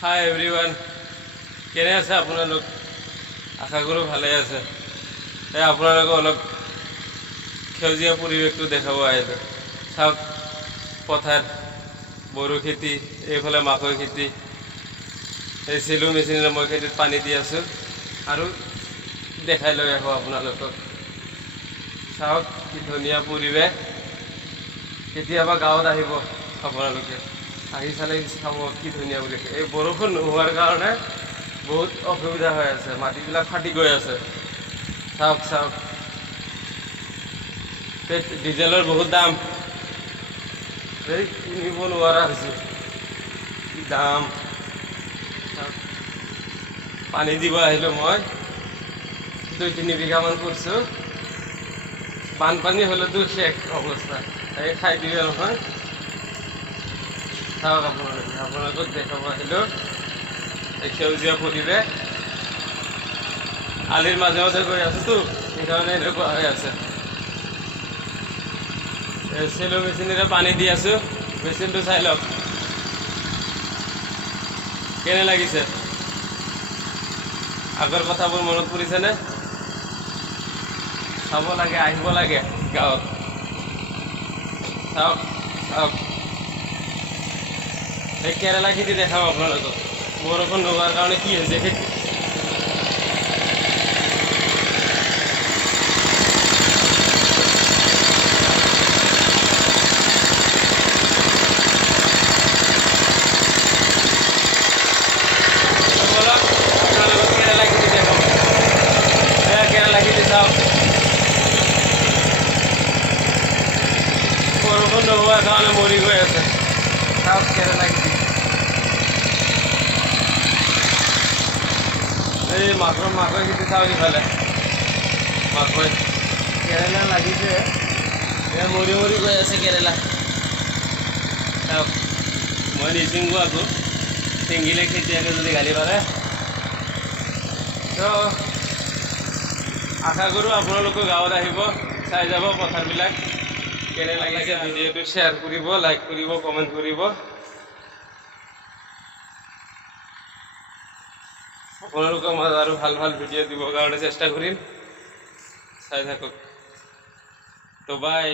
হাই everyone, কেনে আছে আপোনালোক? আশা কৰোঁ ভালে আছে। আপোনালোকক অলপ সেউজীয়া পৰিৱেশটো দেখাব আহিলোঁ। চাওক, পথাৰ, বড়ো খেতি, এইফালে মাকৈ খেতি। এই চেলু মেচিনেৰে মই খেতিত পানী দি আছোঁ আৰু দেখাই লৈ আহোঁ আপোনালোকক। চাওক কি ধুনীয়া পৰিৱেশ। কেতিয়াবা গাঁৱত আহিব আপোনালোকে, আহি চালে চাব কি ধুনীয়া পৰিৱেশ। এই বৰষুণ নোহোৱাৰ কাৰণে বহুত অসুবিধা হৈ আছে, মাটিবিলাক ফাটি গৈ আছে। চাওক চাওক, ডিজেলৰ বহুত দাম, এই কিনিব নোৱাৰা হৈছে, কি দাম। পানী দিব আহিলোঁ মই, 2-3 বিঘামান কৰিছোঁ। বানপানী হ'লেতো শেষ অৱস্থা, এই খাই দিলে নহয়। চাওক আপোনালোকক দেখাব আহিলোঁ এই সেউজীয়া পৰিৱেশ। আলিৰ মাজে মাজে গৈ আছোঁতো, সেইকাৰণে এনেকুৱা হৈ আছে। চেলো মেচিনেৰে পানী দি আছোঁ, মেচিনটো চাই লওক কেনে লাগিছে। আগৰ কথাবোৰ মনত পৰিছেনে? চাব লাগে, আহিব লাগে গাঁৱত। চাওক চাওক, এই কেৰেলা খেতি দেখাম আপোনালোকক। বৰষুণ নোহোৱাৰ কাৰণে কি হৈছে খেতি। বৰষুণ নোহোৱাৰ কাৰণে মৰি গৈ আছে। চাওক কেৰেলা খেতি, এই মাকৈ খেতি চাওক ইফালে মাকৈ। কেৰেলা লাগিছে, মৰি মৰি গৈ আছে কেৰেলা। চাওক, মই নিচিংগো আকৌ, চিংগিলে খেতিয়কে যদি গালি পাৰে। তো আশা কৰোঁ আপোনালোকেও গাঁৱত আহিব, চাই যাব পথাৰবিলাক কেনে লাগিছে। ভিডিঅ'টো শ্বেয়াৰ কৰিব, লাইক কৰিব, কমেণ্ট কৰিব। আপোনালোকক মই আৰু ভাল ভাল ভিডিঅ' দিবৰ কাৰণে চেষ্টা কৰিম, চাই থাকক। তো বাই।